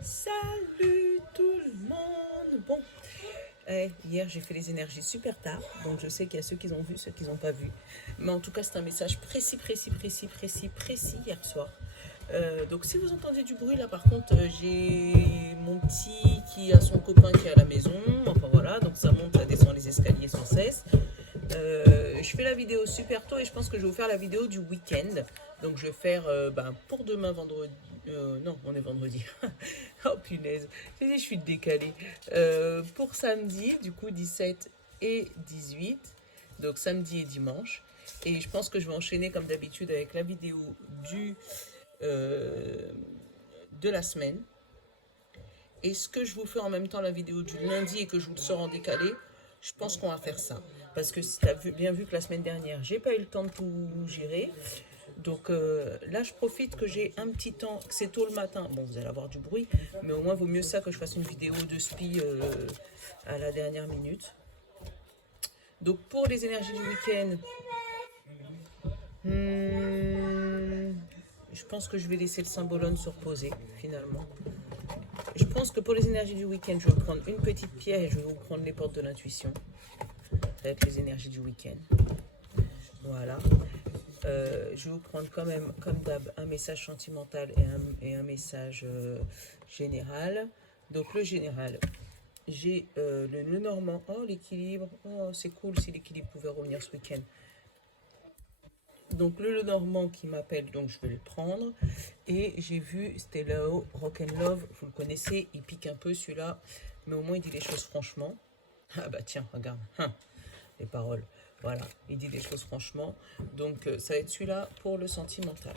Salut tout le monde. Bon, hier j'ai fait les énergies super tard, donc je sais qu'il y a ceux qui ont vu, ceux qui n'ont pas vu. Mais en tout cas, c'est un message précis hier soir. Donc si vous entendez du bruit là, par contre, j'ai mon petit qui a son copain qui est à la maison. Enfin voilà, donc ça monte, ça descend les escaliers sans cesse. Je fais la vidéo super tôt et je pense que je vais vous faire la vidéo du week-end. Donc je vais faire pour demain vendredi. Non, on est vendredi. Oh punaise, j'ai dit je suis décalée. Pour samedi, du coup 17 et 18. Donc samedi et dimanche. Et je pense que je vais enchaîner comme d'habitude avec la vidéo du euh, de la semaine. Est-ce que je vous fais en même temps la vidéo du lundi et que je vous le sors en décalé? Je pense qu'on va faire ça. Parce que si tu as bien vu que la semaine dernière, j'ai pas eu le temps de tout gérer. Donc là, je profite que j'ai un petit temps, que c'est tôt le matin. Bon, vous allez avoir du bruit, mais au moins, vaut mieux ça que je fasse une vidéo de spi à la dernière minute. Donc pour les énergies du week-end, je pense que je vais laisser le symbolone se reposer finalement. Je pense que pour les énergies du week-end, je vais prendre une petite pierre et je vais vous prendre les portes de l'intuition. Ça va être les énergies du week-end. Voilà. Je vais vous prendre quand même, comme d'hab, un message sentimental et un message général. Donc le général, j'ai le normand. Oh, l'équilibre. Oh, c'est cool si l'équilibre pouvait revenir ce week-end. Donc le normand qui m'appelle, donc je vais le prendre. Et j'ai vu Stellao Rock'n'Love, vous le connaissez, il pique un peu celui-là, mais au moins il dit les choses franchement. Ah bah tiens, regarde, les paroles. Voilà, il dit des choses franchement. Donc ça va être celui-là pour le sentimental.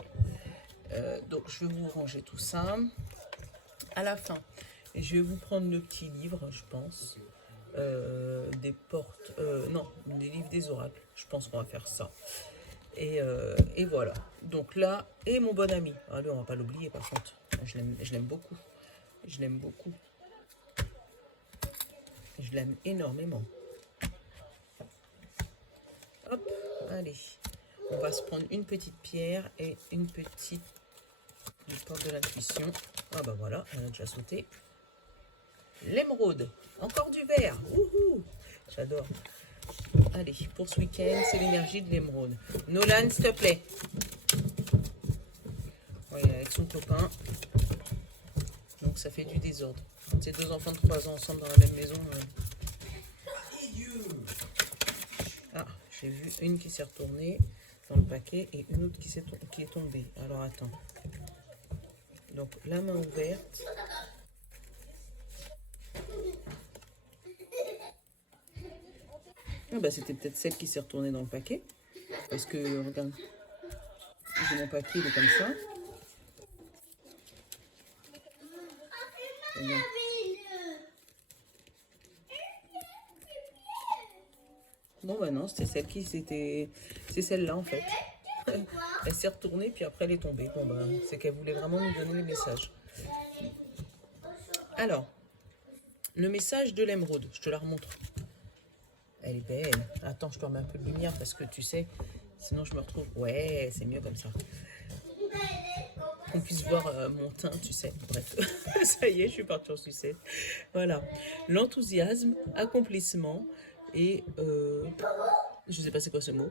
Donc je vais vous ranger tout ça. À la fin, je vais vous prendre le petit livre, je pense. Des portes. Non, des livres des oracles. Je pense qu'on va faire ça. Et voilà. Donc là, et mon bon ami. Ah lui, on va pas l'oublier par contre. Je l'aime beaucoup. Je l'aime beaucoup. Je l'aime énormément. Hop, allez. On va se prendre une petite pierre et une petite porte de l'intuition. Ah bah voilà, elle a déjà sauté. L'émeraude, encore du vert. Wouhou, j'adore. Allez, pour ce week-end, c'est l'énergie de l'émeraude. Nolan, s'il te plaît. Oui, avec son copain. Donc ça fait du désordre. Ces deux enfants de 3 ans ensemble dans la même maison. Ah, j'ai vu une qui s'est retournée dans le paquet et une autre qui est tombée. Alors attends. Donc la main ouverte. Ah bah c'était peut-être celle qui s'est retournée dans le paquet. Parce que, regarde, j'ai mon paquet, il est comme ça. Regarde. Bon bah non, c'était celle qui c'était. C'est celle-là en fait. Elle s'est retournée puis après elle est tombée. Bon bah c'est qu'elle voulait vraiment nous donner les messages. Alors, le message de l'émeraude, je te la remontre. Elle est belle. Attends, je te remets un peu de lumière parce que tu sais, sinon je me retrouve. Ouais, c'est mieux comme ça. Qu'on puisse voir mon teint, tu sais. Bref, ça y est, je suis partie en sucette. Voilà. L'enthousiasme, accomplissement et je sais pas c'est quoi ce mot.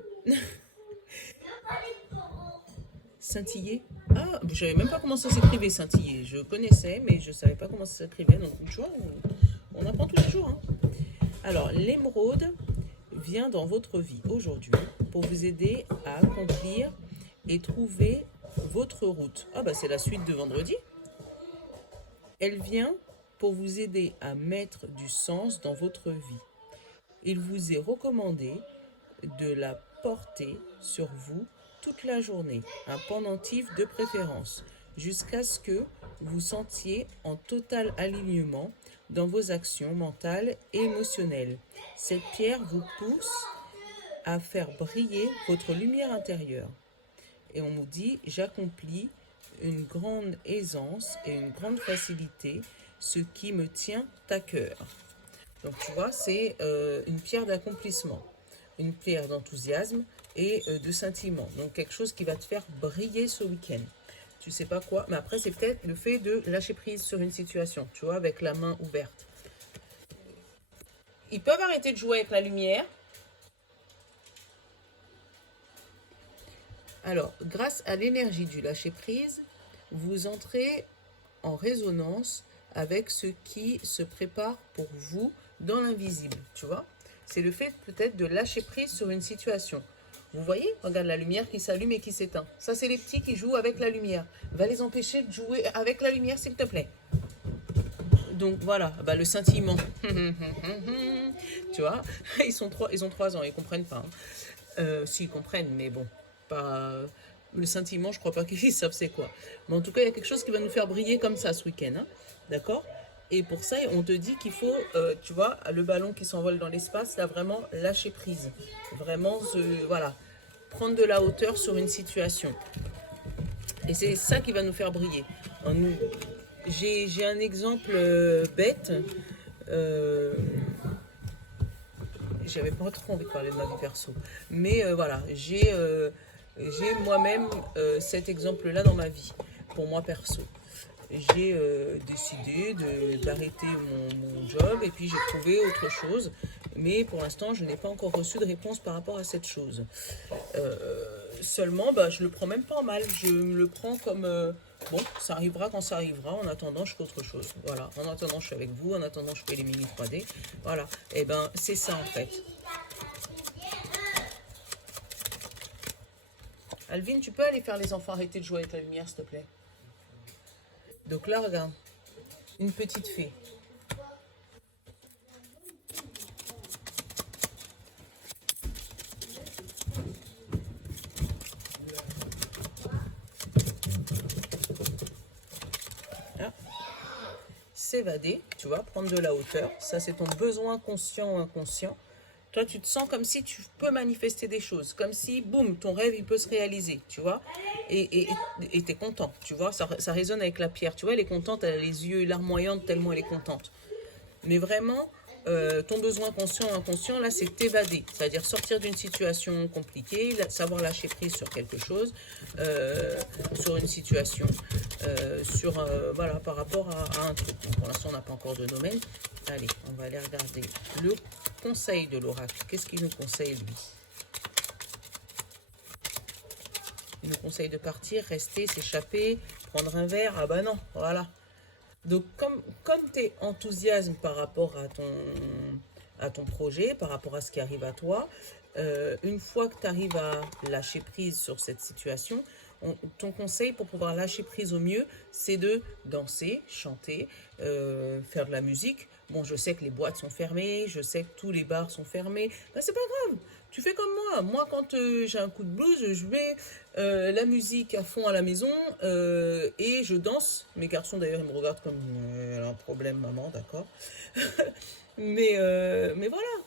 Scintiller. Ah, je savais même pas comment ça s'écrivait scintiller. Je connaissais, mais je savais pas comment ça s'écrivait. Donc, tu vois, on apprend tous les jours. Hein. Alors, l'émeraude vient dans votre vie aujourd'hui pour vous aider à accomplir et trouver votre route. Ah bah c'est la suite de vendredi. Elle vient pour vous aider à mettre du sens dans votre vie. Il vous est recommandé de la porter sur vous toute la journée, un pendentif de préférence, jusqu'à ce que vous sentiez en total alignement dans vos actions mentales et émotionnelles. Cette pierre vous pousse à faire briller votre lumière intérieure. Et on nous dit, j'accomplis une grande aisance et une grande facilité, ce qui me tient à cœur. Donc tu vois, c'est une pierre d'accomplissement, une pierre d'enthousiasme et de scintillement. Donc quelque chose qui va te faire briller ce week-end. tu sais pas quoi. Mais après, c'est peut-être le fait de lâcher prise sur une situation, tu vois, avec la main ouverte. Ils peuvent arrêter de jouer avec la lumière. Alors, grâce à l'énergie du lâcher prise, vous entrez en résonance avec ce qui se prépare pour vous dans l'invisible, tu vois. C'est le fait peut-être de lâcher prise sur une situation. Vous voyez, regarde la lumière qui s'allume et qui s'éteint. Ça, c'est les petits qui jouent avec la lumière. Va les empêcher de jouer avec la lumière, s'il te plaît. Donc voilà, bah, le scintillement. Tu vois, ils ont 3 ans, ils comprennent pas. S'ils comprennent, mais bon, pas. Le scintillement, je crois pas qu'ils savent c'est quoi. Mais en tout cas, il y a quelque chose qui va nous faire briller comme ça ce week-end. Hein, d'accord. Et pour ça, on te dit qu'il faut, tu vois, le ballon qui s'envole dans l'espace, là, vraiment lâcher prise. Vraiment, voilà, prendre de la hauteur sur une situation. Et c'est ça qui va nous faire briller. J'ai un exemple bête. J'avais pas trop envie de parler de ma vie perso. Mais voilà, j'ai moi-même cet exemple-là dans ma vie, pour moi perso. J'ai décidé d'arrêter mon job et puis j'ai trouvé autre chose. Mais pour l'instant, je n'ai pas encore reçu de réponse par rapport à cette chose. Seulement, bah, je le prends même pas en mal. Je me le prends comme bon, ça arrivera quand ça arrivera. En attendant, je fais autre chose. Voilà. En attendant, je suis avec vous. En attendant, je fais les mini 3D. Voilà. Et ben, c'est ça en fait. Alvin, tu peux aller faire les enfants arrêter de jouer avec la lumière, s'il te plaît. Donc là, regarde. Une petite fée. Hein, s'évader, tu vois, prendre de la hauteur. Ça, c'est ton besoin conscient ou inconscient. Toi, tu te sens comme si tu peux manifester des choses, comme si, boum, ton rêve, il peut se réaliser, tu vois. Et t'es content, tu vois, ça résonne avec la pierre, tu vois, elle est contente, elle a les yeux larmoyants tellement elle est contente. Mais vraiment, ton besoin conscient ou inconscient, là, c'est t'évader. C'est-à-dire sortir d'une situation compliquée, savoir lâcher prise sur quelque chose, sur une situation, voilà, par rapport à un truc. Donc, pour l'instant, on n'a pas encore de domaine. Allez, on va aller regarder le conseil de l'oracle. Qu'est-ce qu'il nous conseille, lui? Il nous conseille de partir, rester, s'échapper, prendre un verre. Ah bah non, voilà. Donc, comme tu es enthousiasme par rapport à ton projet, par rapport à ce qui arrive à toi, une fois que tu arrives à lâcher prise sur cette situation, ton conseil pour pouvoir lâcher prise au mieux, c'est de danser, chanter, faire de la musique. Bon, je sais que les boîtes sont fermées, je sais que tous les bars sont fermés. Ben, c'est pas grave, tu fais comme moi. Moi, quand j'ai un coup de blues, je mets la musique à fond à la maison et je danse. Mes garçons, d'ailleurs, ils me regardent comme elle a un problème, maman, d'accord. Mais voilà.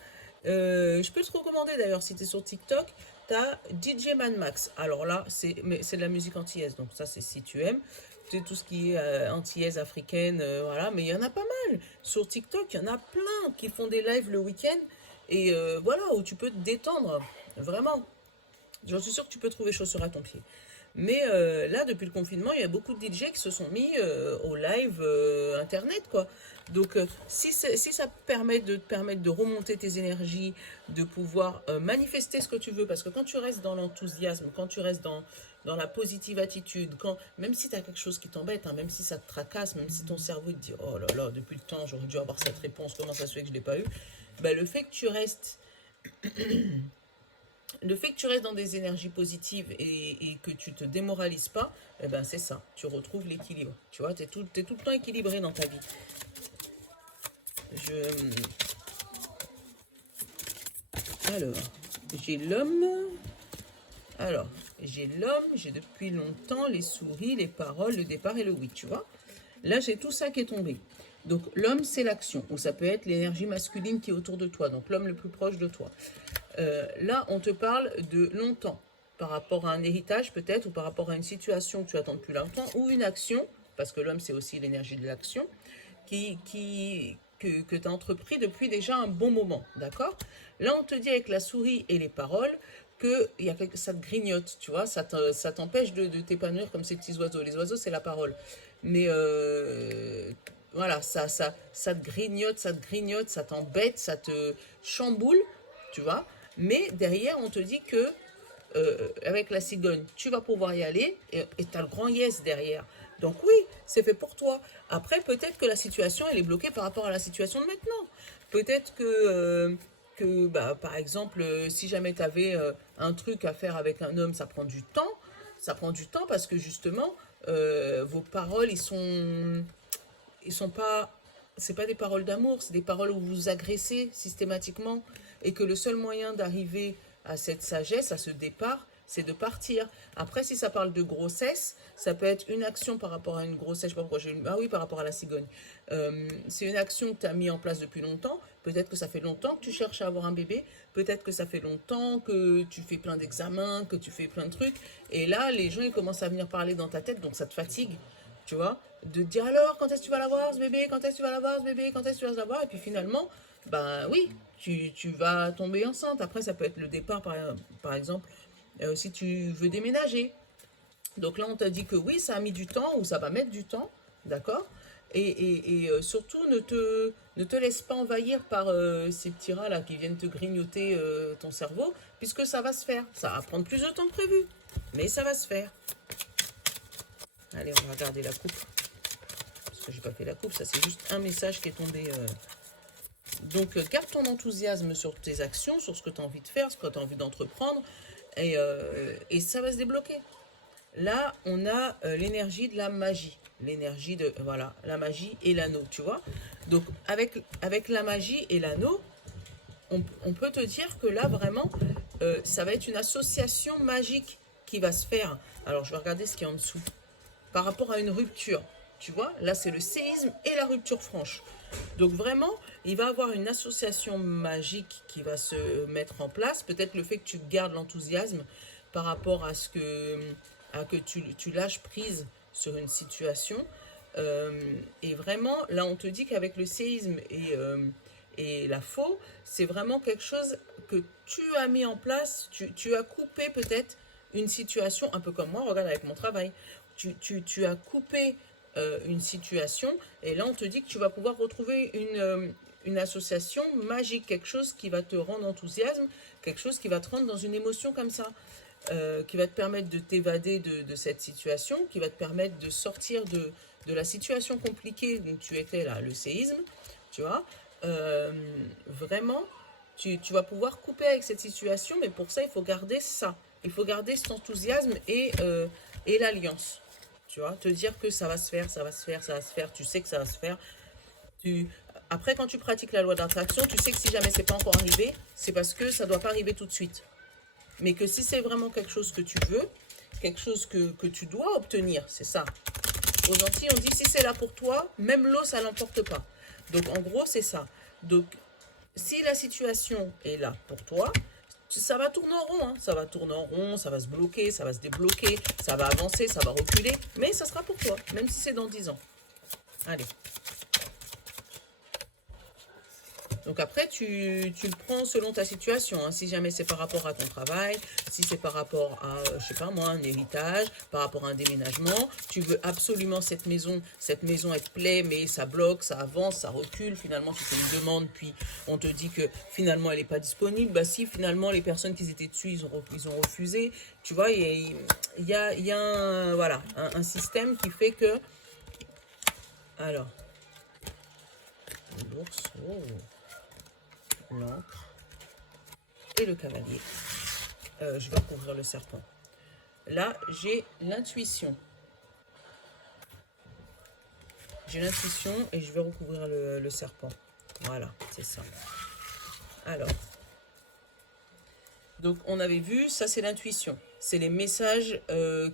Je peux te recommander d'ailleurs, si tu es sur TikTok, tu as DJ Man Max. Alors là, c'est de la musique antillaise, donc ça, c'est si tu aimes. C'est tout ce qui est antillaise africaine, voilà. Mais il y en a pas mal. Sur TikTok, il y en a plein qui font des lives le week-end. Et voilà, où tu peux te détendre. Vraiment. J'en suis sûre que tu peux trouver chaussures à ton pied. Mais là, depuis le confinement, il y a beaucoup de DJ qui se sont mis au live internet, quoi. Donc, si ça te permet de remonter tes énergies, de pouvoir manifester ce que tu veux, parce que quand tu restes dans l'enthousiasme, quand tu restes dans la positive attitude, même si tu as quelque chose qui t'embête, hein, même si ça te tracasse, même si ton cerveau te dit « Oh là là, depuis le temps, j'aurais dû avoir cette réponse, comment ça se fait que je ne l'ai pas eu ?» Ben, le fait que tu restes dans des énergies positives et que tu te démoralises pas, eh ben c'est ça, tu retrouves l'équilibre. Tu vois, t'es tout le temps équilibré dans ta vie. Alors, j'ai l'homme. Alors, j'ai l'homme, j'ai depuis longtemps les souris, les paroles, le départ et le oui, tu vois. Là, j'ai tout ça qui est tombé. Donc, l'homme, c'est l'action, ou ça peut être l'énergie masculine qui est autour de toi, donc l'homme le plus proche de toi. Là, on te parle de longtemps, par rapport à un héritage peut-être, ou par rapport à une situation que tu attends depuis longtemps, ou une action, parce que l'homme, c'est aussi l'énergie de l'action, que tu as entrepris depuis déjà un bon moment, d'accord? Là, on te dit avec la souris et les paroles que ça te grignote, tu vois, ça t'empêche de t'épanouir comme ces petits oiseaux. Les oiseaux, c'est la parole. Mais voilà, ça te grignote, ça t'embête, ça te chamboule, tu vois. Mais derrière, on te dit que avec la cigogne, tu vas pouvoir y aller et tu as le grand yes derrière. Donc oui, c'est fait pour toi. Après, peut-être que la situation, elle est bloquée par rapport à la situation de maintenant. Peut-être que bah, par exemple, si jamais tu avais un truc à faire avec un homme, ça prend du temps. Ça prend du temps parce que justement, vos paroles, ils sont pas, c'est pas des paroles d'amour, c'est des paroles où vous vous agressez systématiquement et que le seul moyen d'arriver à cette sagesse, à ce départ, c'est de partir. Après, si ça parle de grossesse, ça peut être une action par rapport à une grossesse. Je sais pas pourquoi ah oui, par rapport à la cigogne. C'est une action que tu as mis en place depuis longtemps. Peut-être que ça fait longtemps que tu cherches à avoir un bébé. Peut-être que ça fait longtemps que tu fais plein d'examens, que tu fais plein de trucs. Et là, les gens, ils commencent à venir parler dans ta tête, donc ça te fatigue, tu vois, de te dire alors, quand est-ce que tu vas l'avoir ce bébé, quand est-ce que tu vas l'avoir ce bébé, quand est-ce que tu vas l'avoir, et puis finalement, ben oui, tu vas tomber enceinte. Après, ça peut être le départ, par exemple, si tu veux déménager. Donc là, on t'a dit que oui, ça a mis du temps, ou ça va mettre du temps, d'accord. Et surtout, ne te laisse pas envahir par ces petits rats là qui viennent te grignoter ton cerveau, puisque ça va se faire. Ça va prendre plus de temps que prévu, mais ça va se faire. Allez, on va regarder la coupe. Parce que j'ai pas fait la coupe, ça c'est juste un message qui est tombé. Donc, garde ton enthousiasme sur tes actions, sur ce que tu as envie de faire, ce que tu as envie d'entreprendre, et ça va se débloquer. Là, on a l'énergie de la magie. L'énergie de, voilà, la magie et l'anneau, tu vois. Donc, avec la magie et l'anneau, on peut te dire que là, vraiment, ça va être une association magique qui va se faire. Alors, je vais regarder ce qu'il y a en dessous. Par rapport à une rupture, tu vois, là, c'est le séisme et la rupture franche. Donc, vraiment, il va y avoir une association magique qui va se mettre en place. Peut-être le fait que tu gardes l'enthousiasme par rapport à que tu lâches prise sur une situation. Et vraiment, là, on te dit qu'avec le séisme et la faux, c'est vraiment quelque chose que tu as mis en place. Tu as coupé peut-être une situation, un peu comme moi, regarde avec mon travail. Tu as coupé une situation et là, on te dit que tu vas pouvoir retrouver une association magique, quelque chose qui va te rendre enthousiasme, quelque chose qui va te rendre dans une émotion comme ça. Qui va te permettre de t'évader de cette situation, qui va te permettre de sortir de la situation compliquée où tu étais là, le séisme, tu vois. Vraiment, tu vas pouvoir couper avec cette situation, mais pour ça, il faut garder ça. Il faut garder cet enthousiasme et l'alliance. Tu vois, te dire que ça va se faire, ça va se faire, ça va se faire, tu sais que ça va se faire. Tu... Après, quand tu pratiques la loi d'attraction, tu sais que si jamais c'est pas encore arrivé, c'est parce que ça doit pas arriver tout de suite. Mais que si c'est vraiment quelque chose que tu veux, quelque chose que tu dois obtenir, c'est ça. Aux Antilles, on dit si c'est là pour toi, même l'eau, ça l'emporte pas. Donc en gros, c'est ça. Donc si la situation est là pour toi, ça va tourner en rond, hein. Ça va tourner en rond, ça va se bloquer, ça va se débloquer, ça va avancer, ça va reculer, mais ça sera pour toi, même si c'est dans 10 ans. Allez. Donc après, tu le prends selon ta situation, hein. Si jamais c'est par rapport à ton travail, si c'est par rapport à, je sais pas moi, un héritage, par rapport à un déménagement, tu veux absolument cette maison elle te plaît, mais ça bloque, ça avance, ça recule, finalement tu fais une demande, puis on te dit que finalement elle n'est pas disponible. Bah si, finalement les personnes qui étaient dessus, ils ont refusé. Tu vois, il y a un, voilà, un système qui fait que... Alors, l'ours, oh, l'encre et le cavalier. Je vais recouvrir le serpent. Là, j'ai l'intuition. J'ai l'intuition et je vais recouvrir le serpent. Voilà, c'est ça. Alors, donc on avait vu, ça c'est l'intuition. C'est les messages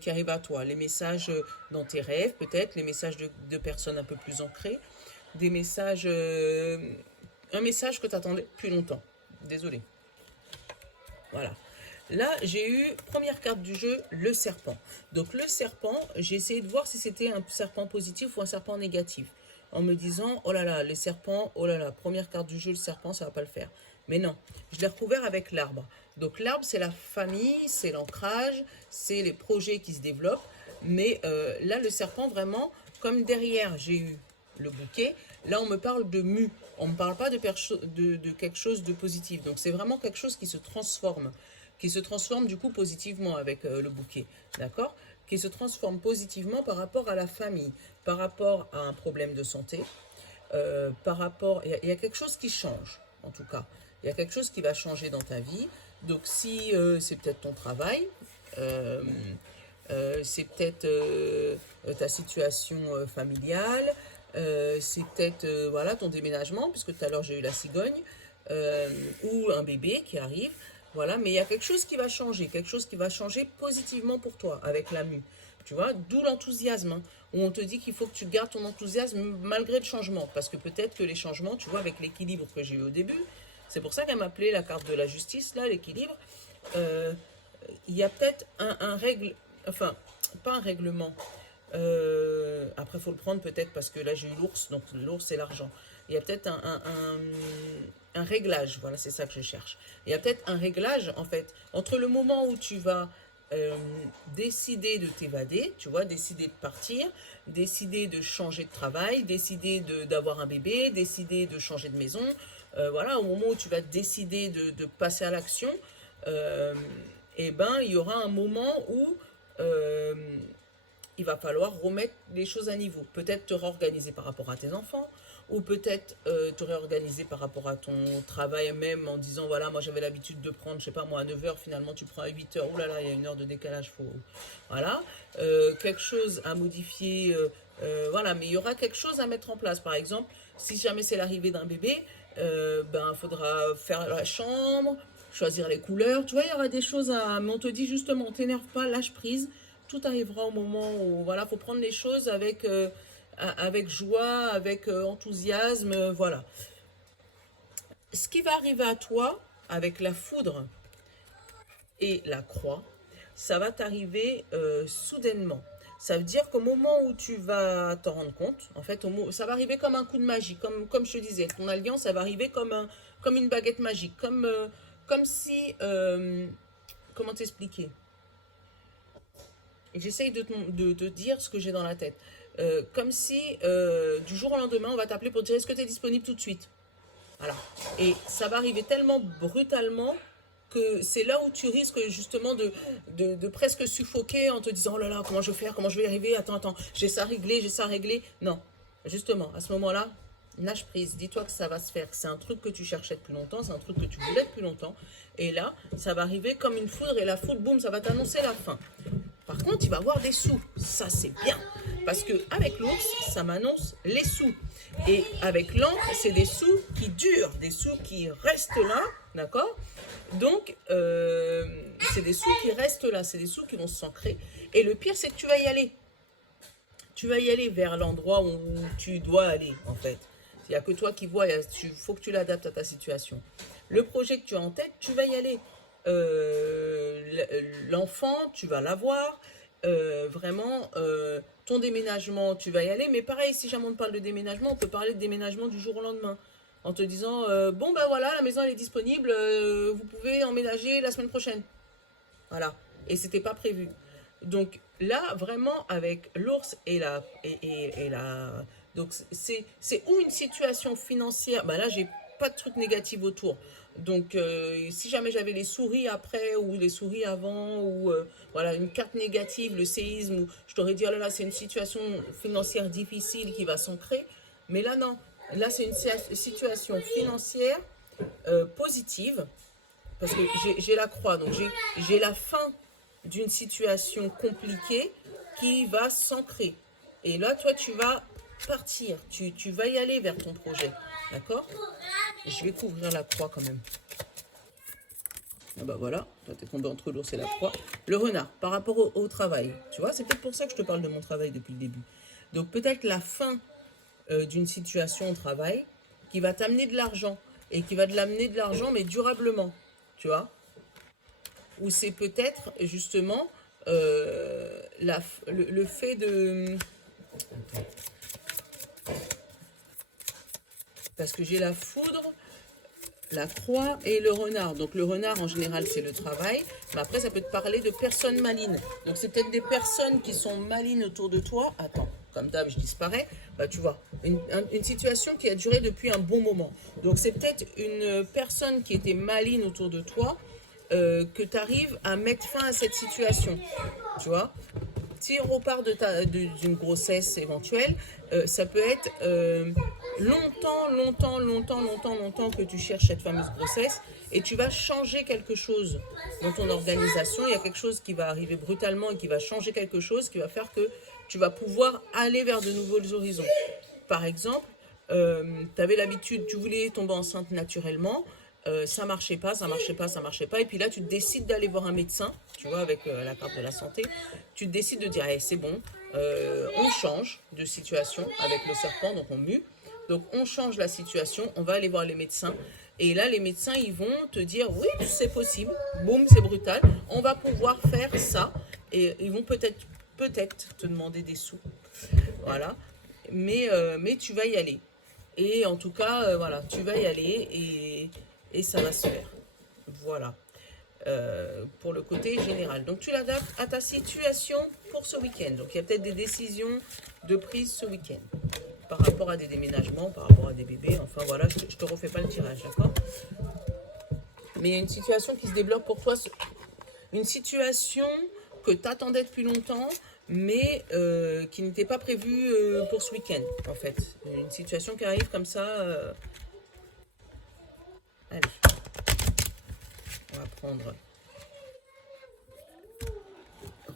qui arrivent à toi. Les messages dans tes rêves peut-être, les messages de personnes un peu plus ancrées. Des messages... un message que tu attendais depuis longtemps. Désolé. Voilà. Là, j'ai eu, première carte du jeu, le serpent. Donc le serpent, j'ai essayé de voir si c'était un serpent positif ou un serpent négatif. En me disant, oh là là, les serpents, oh là là, première carte du jeu, le serpent, ça va pas le faire. Mais non, je l'ai recouvert avec l'arbre. Donc l'arbre, c'est la famille, c'est l'ancrage, c'est les projets qui se développent. Mais là, le serpent, vraiment, comme derrière, j'ai eu le bouquet, là, on me parle de mu. On ne me parle pas de quelque chose de positif. Donc c'est vraiment quelque chose qui se transforme du coup positivement avec le bouquet. D'accord? Qui se transforme positivement par rapport à la famille, par rapport à un problème de santé, par rapport... Il y a quelque chose qui change, en tout cas. Il y a quelque chose qui va changer dans ta vie. Donc si c'est peut-être ton travail, euh, c'est peut-être ta situation familiale, c'est peut-être voilà, ton déménagement, puisque tout à l'heure j'ai eu la cigogne, ou un bébé qui arrive. Voilà, mais il y a quelque chose qui va changer positivement pour toi avec la mue. Tu vois, d'où l'enthousiasme, hein, où on te dit qu'il faut que tu gardes ton enthousiasme malgré le changement. Parce que peut-être que les changements, tu vois, avec l'équilibre que j'ai eu au début, c'est pour ça qu'elle m'appelait la carte de la justice, là, l'équilibre. Euh, il y a peut-être un règle, enfin, pas un règlement. Après, il faut le prendre peut-être parce que là, j'ai eu l'ours, donc l'ours, c'est l'argent. Il y a peut-être un réglage, voilà, c'est ça que je cherche. Il y a peut-être un réglage, en fait, entre le moment où tu vas euh, décider de t'évader, tu vois, décider de partir, décider de changer de travail, décider d'avoir un bébé, décider de changer de maison, voilà, au moment où tu vas décider de passer à l'action, euh, eh ben, il y aura un moment où euh, il va falloir remettre les choses à niveau. Peut-être te réorganiser par rapport à tes enfants, ou peut-être te réorganiser par rapport à ton travail même en disant, voilà, moi j'avais l'habitude de prendre, je sais pas moi, à 9 heures, finalement tu prends à 8 heures, oh là là, il y a une heure de décalage, faut... Voilà. Quelque chose à modifier, voilà, mais il y aura quelque chose à mettre en place. Par exemple, si jamais c'est l'arrivée d'un bébé, ben, il faudra faire la chambre, choisir les couleurs, tu vois, il y aura des choses à... Mais on te dit justement, t'énerve pas, lâche prise, tout arrivera au moment où, voilà, faut prendre les choses avec, avec joie, avec enthousiasme, voilà. Ce qui va arriver à toi avec la foudre et la croix, ça va t'arriver soudainement. Ça veut dire qu'au moment où tu vas t'en rendre compte, en fait, ça va arriver comme un coup de magie, comme je te disais, ton alliance, ça va arriver comme une baguette magique, comme si, comment t'expliquer? Et j'essaye de dire ce que j'ai dans la tête. Comme si du jour au lendemain, on va t'appeler pour dire est-ce que tu es disponible tout de suite. Voilà. Et ça va arriver tellement brutalement que c'est là où tu risques justement de presque suffoquer en te disant oh là là, comment je vais faire, comment je vais y arriver, attends, j'ai ça réglé, j'ai ça réglé. Non, justement, à ce moment-là, lâche prise, dis-toi que ça va se faire, que c'est un truc que tu cherchais depuis longtemps, c'est un truc que tu voulais depuis longtemps. Et là, ça va arriver comme une foudre et la foudre, boum, ça va t'annoncer la fin. Par contre, il va avoir des sous. Ça, c'est bien. Parce que avec l'ours, ça m'annonce les sous. Et avec l'encre, c'est des sous qui durent, des sous qui restent là, d'accord? Donc, c'est des sous qui restent là, c'est des sous qui vont s'ancrer. Et le pire, c'est que tu vas y aller. Tu vas y aller vers l'endroit où tu dois aller, en fait. Il n'y a que toi qui vois, il faut que tu l'adaptes à ta situation. Le projet que tu as en tête, tu vas y aller. L'enfant, tu vas l'avoir. Vraiment, ton déménagement, tu vas y aller. Mais pareil, si jamais on te parle de déménagement, on peut parler de déménagement du jour au lendemain. En te disant, bon ben voilà, la maison elle est disponible, vous pouvez emménager la semaine prochaine. Voilà. Et c'était pas prévu. Donc là, vraiment, avec l'ours et la... Donc c'est ou une situation financière, bah là, j'ai pas de truc négatif autour. Donc si jamais j'avais les souris après ou les souris avant ou voilà une carte négative, le séisme, je t'aurais dit oh là là c'est une situation financière difficile qui va s'ancrer. Mais là non, là c'est une situation financière positive parce que j'ai la croix, donc j'ai la fin d'une situation compliquée qui va s'ancrer. Et là, toi, tu vas partir, tu vas y aller vers ton projet. D'accord? Je vais couvrir la croix quand même. Ah bah voilà, toi t'es tombé entre l'ours et la croix. Le renard, par rapport au travail, tu vois, c'est peut-être pour ça que je te parle de mon travail depuis le début. Donc peut-être la fin d'une situation au travail qui va t'amener de l'argent et qui va te l'amener de l'argent mais durablement, tu vois. Ou c'est peut-être justement le fait de... Parce que j'ai la foudre, la croix et le renard. Donc le renard en général c'est le travail, mais après ça peut te parler de personnes malignes. Donc c'est peut-être des personnes qui sont malignes autour de toi. Attends, comme d'hab je disparais. Bah tu vois, une situation qui a duré depuis un bon moment. Donc c'est peut-être une personne qui était maligne autour de toi, que tu arrives à mettre fin à cette situation. Tu vois, si on repart d'une grossesse éventuelle, ça peut être longtemps que tu cherches cette fameuse grossesse et tu vas changer quelque chose dans ton organisation. Il y a quelque chose qui va arriver brutalement et qui va changer quelque chose qui va faire que tu vas pouvoir aller vers de nouveaux horizons. Par exemple, tu avais l'habitude, tu voulais tomber enceinte naturellement, ça marchait pas, ça marchait pas, et puis là tu décides d'aller voir un médecin, tu vois, avec la carte de la santé, tu décides de dire, hey, c'est bon, on change de situation avec le serpent, donc on mue, donc on change la situation, on va aller voir les médecins, et là les médecins ils vont te dire, oui, c'est possible, boum, c'est brutal, on va pouvoir faire ça, et ils vont peut-être te demander des sous, voilà, mais tu vas y aller. Et en tout cas, voilà, tu vas y aller et ça va se faire. Voilà, pour le côté général. Donc tu l'adaptes à ta situation pour ce week-end. Donc il y a peut-être des décisions de prise ce week-end. Par rapport à des déménagements, par rapport à des bébés. Enfin voilà, je te refais pas le tirage, d'accord? Mais il y a une situation qui se débloque pour toi. Une situation que tu attendais depuis longtemps, mais qui n'était pas prévue pour ce week-end, en fait. Une situation qui arrive comme ça. Allez, on va prendre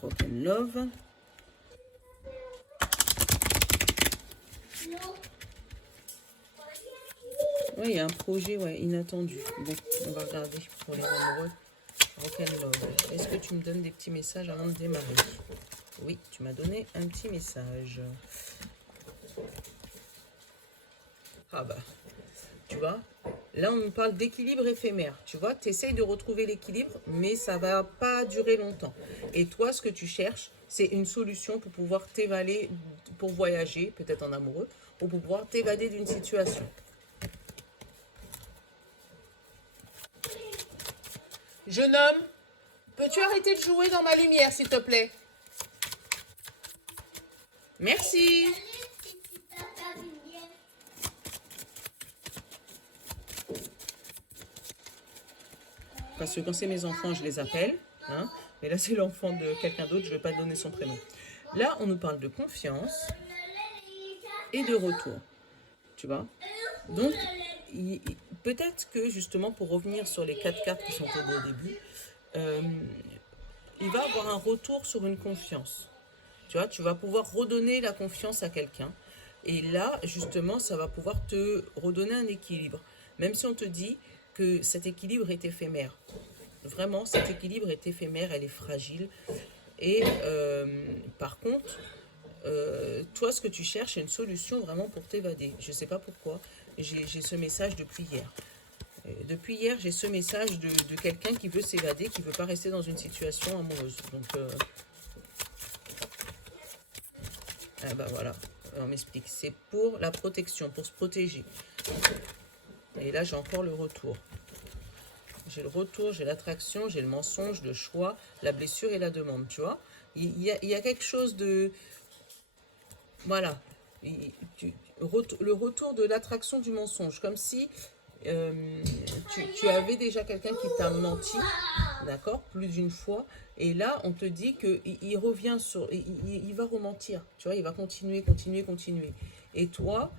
Rock'n'Love. Oui, il y a un projet inattendu. Bon, on va regarder pour les amoureux. Rock'n'Love. Est-ce que tu me donnes des petits messages avant de démarrer? Oui, tu m'as donné un petit message. Ah bah, tu vois, là on nous parle d'équilibre éphémère. Tu vois, tu essayes de retrouver l'équilibre, mais ça va pas durer longtemps. Et toi, ce que tu cherches, c'est une solution pour pouvoir t'évader, pour voyager, peut-être en amoureux, pour pouvoir t'évader d'une situation. Jeune homme, peux-tu arrêter de jouer dans ma lumière, s'il te plaît? Merci. Parce que quand c'est mes enfants, je les appelle. Hein, mais là, c'est l'enfant de quelqu'un d'autre, je ne vais pas donner son prénom. Là, on nous parle de confiance et de retour. Tu vois? Donc, peut-être que justement, pour revenir sur les 4 cartes qui sont au début, il va avoir un retour sur une confiance. Tu vois, tu vas pouvoir redonner la confiance à quelqu'un. Et là, justement, ça va pouvoir te redonner un équilibre. Même si on te dit que cet équilibre est éphémère. Vraiment, cet équilibre est éphémère, elle est fragile. Et par contre, toi, ce que tu cherches, c'est une solution vraiment pour t'évader. Je ne sais pas pourquoi. J'ai ce message depuis hier. Depuis hier, j'ai ce message de quelqu'un qui veut s'évader, qui ne veut pas rester dans une situation amoureuse. Donc, ah bah voilà, on m'explique. C'est pour la protection, pour se protéger. Et là, j'ai encore le retour. J'ai le retour, j'ai l'attraction, j'ai le mensonge, le choix, la blessure et la demande, tu vois. Il y a quelque chose de... Voilà. Le retour de l'attraction du mensonge, comme si tu avais déjà quelqu'un qui t'a menti, d'accord, plus d'une fois, et là on te dit qu'il revient sur, il va rementir, tu vois, il va continuer, et toi,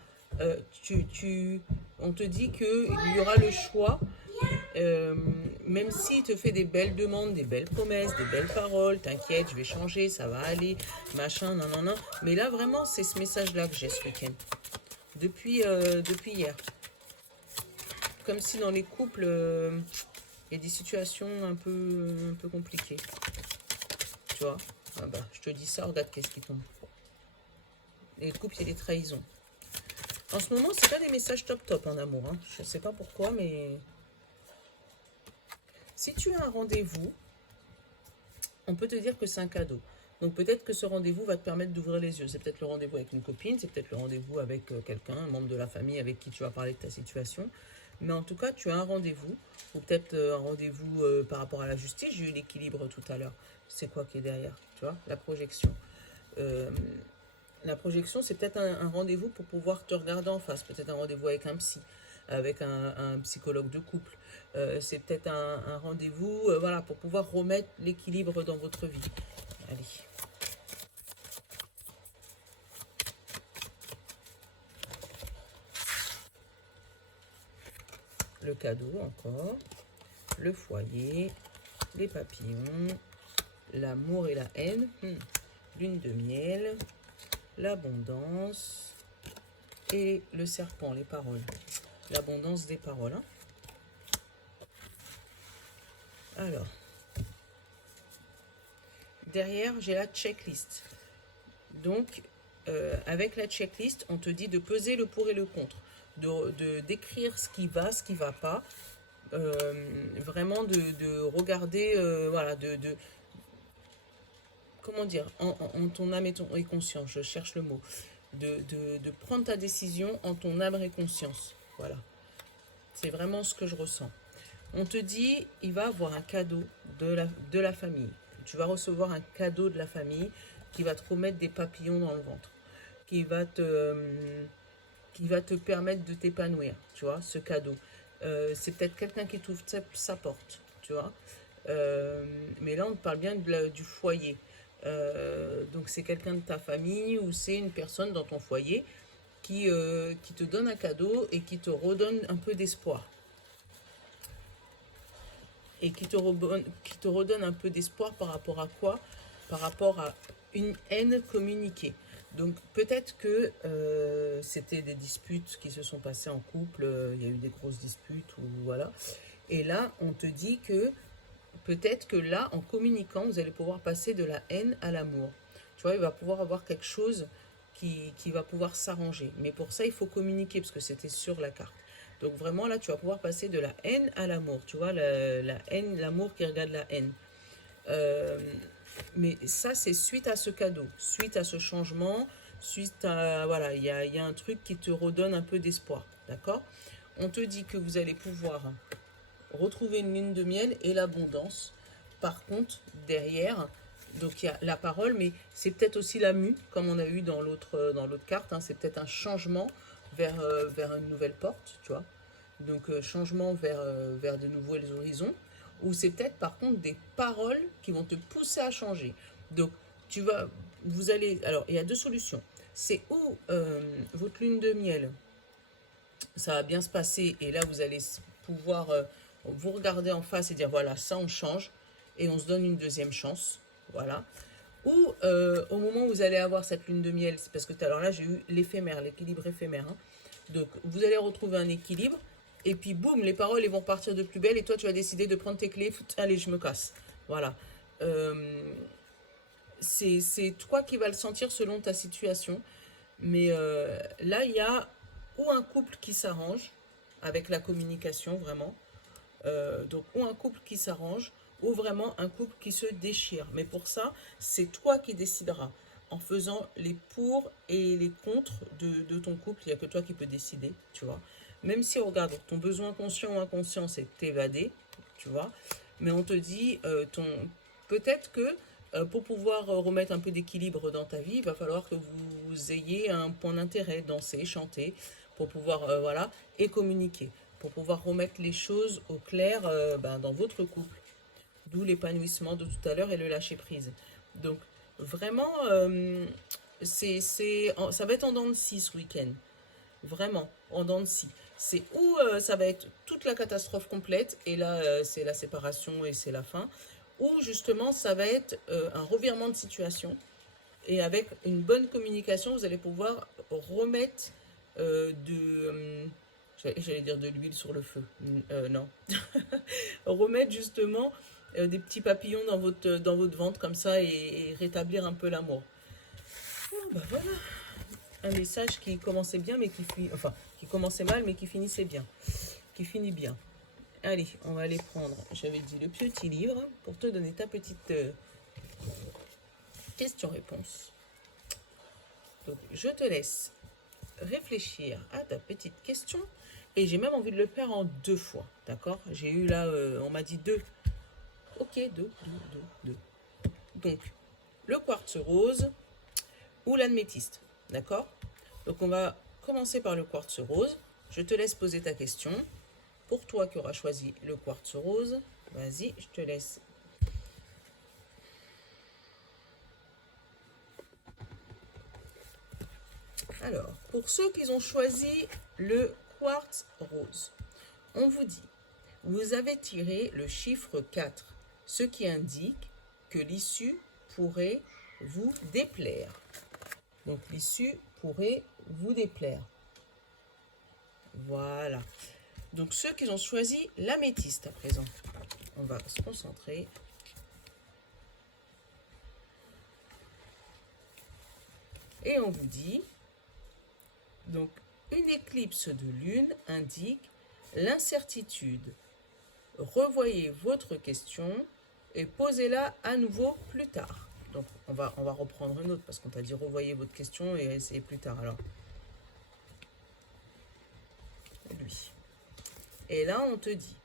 on te dit qu'il y aura le choix, même s'il te fait des belles demandes, des belles promesses, des belles paroles, t'inquiète, je vais changer, ça va aller, machin, non, mais là vraiment c'est ce message-là que j'ai ce week-end, depuis hier. Comme si dans les couples, il y a des situations un peu compliquées. Tu vois? Ah bah, je te dis ça, regarde qu'est-ce qui tombe. Les couples, il y a des trahisons. En ce moment, c'est pas des messages top en amour. Hein. Je sais pas pourquoi, mais... Si tu as un rendez-vous, on peut te dire que c'est un cadeau. Donc peut-être que ce rendez-vous va te permettre d'ouvrir les yeux. C'est peut-être le rendez-vous avec une copine, c'est peut-être le rendez-vous avec quelqu'un, un membre de la famille avec qui tu vas parler de ta situation. Mais en tout cas, tu as un rendez-vous, ou peut-être un rendez-vous par rapport à la justice. J'ai eu l'équilibre tout à l'heure. C'est quoi qui est derrière? Tu vois, la projection. Euh, la projection, c'est peut-être un rendez-vous pour pouvoir te regarder en face. Peut-être un rendez-vous avec un psy, avec un psychologue de couple. C'est peut-être un rendez-vous voilà, pour pouvoir remettre l'équilibre dans votre vie. Allez. Le cadeau encore. Le foyer. Les papillons. L'amour et la haine. Lune de miel. L'abondance. Et le serpent, les paroles. L'abondance des paroles. Hein. Alors. Derrière, j'ai la checklist. Donc, avec la checklist, on te dit de peser le pour et le contre, de décrire ce qui va, ce qui ne va pas, vraiment de regarder, voilà, comment dire, en ton âme et conscience, je cherche le mot, de prendre ta décision en ton âme et conscience, voilà. C'est vraiment ce que je ressens. On te dit, il va avoir un cadeau de la famille. Tu vas recevoir un cadeau de la famille qui va te remettre des papillons dans le ventre, qui va te permettre de t'épanouir, tu vois, ce cadeau. C'est peut-être quelqu'un qui t'ouvre sa porte, tu vois. Mais là, on te parle bien du foyer. Donc, c'est quelqu'un de ta famille ou c'est une personne dans ton foyer qui te donne un cadeau et qui te redonne un peu d'espoir. Et qui te redonne un peu d'espoir par rapport à quoi? Par rapport à une haine communiquée. Donc peut-être que c'était des disputes qui se sont passées en couple, il y a eu des grosses disputes, ou voilà. Et là, on te dit que peut-être que là, en communiquant, vous allez pouvoir passer de la haine à l'amour. Tu vois, il va pouvoir avoir quelque chose qui va pouvoir s'arranger. Mais pour ça, il faut communiquer, parce que c'était sur la carte. Donc vraiment, là, tu vas pouvoir passer de la haine à l'amour. Tu vois, la haine, l'amour qui regarde la haine. Euh, mais ça, c'est suite à ce cadeau, suite à ce changement, suite à... Voilà, il y a un truc qui te redonne un peu d'espoir. D'accord? On te dit que vous allez pouvoir retrouver une lune de miel et l'abondance. Par contre, derrière, donc il y a la parole, mais c'est peut-être aussi la mue, comme on a eu dans l'autre carte. Hein, c'est peut-être un changement vers une nouvelle porte, tu vois. Donc changement vers de nouveaux horizons. Ou c'est peut-être par contre des paroles qui vont te pousser à changer. Donc vous allez, alors il y a deux solutions. C'est où votre lune de miel, ça va bien se passer et là vous allez pouvoir vous regarder en face et dire voilà, ça on change et on se donne une deuxième chance, voilà. Ou au moment où vous allez avoir cette lune de miel, c'est parce que alors là j'ai eu l'éphémère, l'équilibre éphémère, hein. Donc vous allez retrouver un équilibre et puis boum, les paroles elles vont partir de plus belle et toi tu vas décider de prendre tes clés, allez je me casse, voilà. C'est toi qui vas le sentir selon ta situation. Mais là, il y a ou un couple qui s'arrange avec la communication, vraiment. Donc, ou un couple qui s'arrange, ou vraiment un couple qui se déchire. Mais pour ça, c'est toi qui décideras. En faisant les pour et les contre de ton couple, il n'y a que toi qui peux décider, tu vois. Même si, regarde, ton besoin conscient ou inconscient, c'est de t'évader, tu vois. Mais on te dit, peut-être que pour pouvoir remettre un peu d'équilibre dans ta vie, il va falloir que vous ayez un point d'intérêt, danser, chanter, pour pouvoir, voilà, et communiquer, pour pouvoir remettre les choses au clair dans votre couple. D'où l'épanouissement de tout à l'heure et le lâcher-prise. Donc, vraiment, ça va être en dents de scie ce week-end. Vraiment, en dents de scie. C'est où ça va être toute la catastrophe complète, et là, c'est la séparation et c'est la fin. Ou justement, ça va être un revirement de situation. Et avec une bonne communication, vous allez pouvoir remettre j'allais dire de l'huile sur le feu. Non. Remettre justement des petits papillons dans votre ventre comme ça et rétablir un peu l'amour. Bah voilà, un message qui commençait bien mais qui commençait mal mais qui finissait bien, qui finit bien. Allez, on va aller prendre, j'avais dit le petit livre pour te donner ta petite question-réponse. Donc je te laisse réfléchir à ta petite question Et j'ai même envie de le faire en 2 fois, d'accord? J'ai eu là, on m'a dit 2. Ok, 2. Donc, le quartz rose ou l'améthyste, d'accord? Donc, on va commencer par le quartz rose. Je te laisse poser ta question. Pour toi qui auras choisi le quartz rose, vas-y, je te laisse. Alors, pour ceux qui ont choisi le quartz rose, on vous dit, vous avez tiré le chiffre 4, ce qui indique que l'issue pourrait vous déplaire. Donc, l'issue pourrait vous déplaire. Voilà. Donc, ceux qui ont choisi l'améthyste à présent, on va se concentrer. Et on vous dit, donc, une éclipse de lune indique l'incertitude. Revoyez votre question et posez-la à nouveau plus tard. Donc, on va reprendre une autre parce qu'on t'a dit revoyez votre question et essayez plus tard. Alors, lui. Et là, on te dit,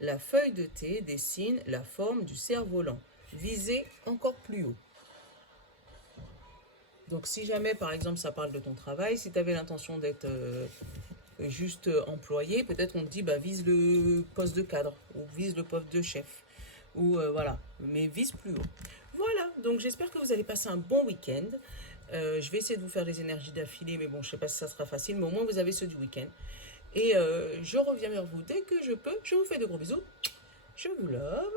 la feuille de thé dessine la forme du cerf-volant. Visez encore plus haut. Donc, si jamais, par exemple, ça parle de ton travail, si tu avais l'intention d'être juste employé, peut-être on te dit, bah, vise le poste de cadre ou vise le poste de chef. Ou voilà, mais vise plus haut. Voilà, donc j'espère que vous allez passer un bon week-end. Je vais essayer de vous faire des énergies d'affilée, mais bon, je ne sais pas si ça sera facile, mais au moins vous avez ceux du week-end. Et je reviens vers vous dès que je peux. Je vous fais de gros bisous. Je vous love.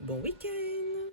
Bon week-end.